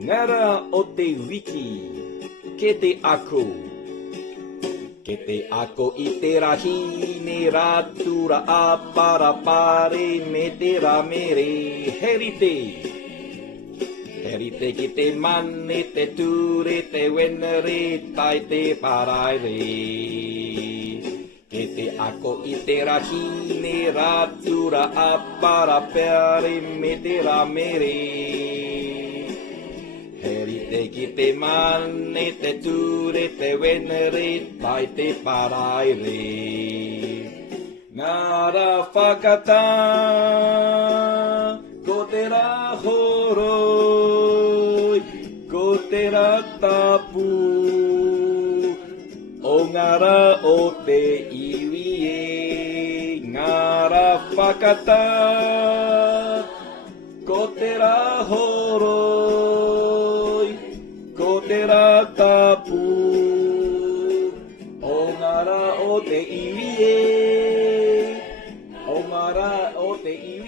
Ngara o te wiki, ke te ako. Ke te ako I te rahi, ne ratura a parapare me te ramere. Herite. Herite ki te mane, te ture, te wenere, tai te paraire. Ke te ako I te rahi, ne ratura a parapare me te ramere. Herite ki te mane, te ture, te wenere, tai te paraire. Ngara whakata, ko te rahoroi, ko te ratapu, o ngara o te iwi e. Ngara whakata, ko te rahoroi, ko te ratapu, o ngara o te iwi e. O ngara o te iwi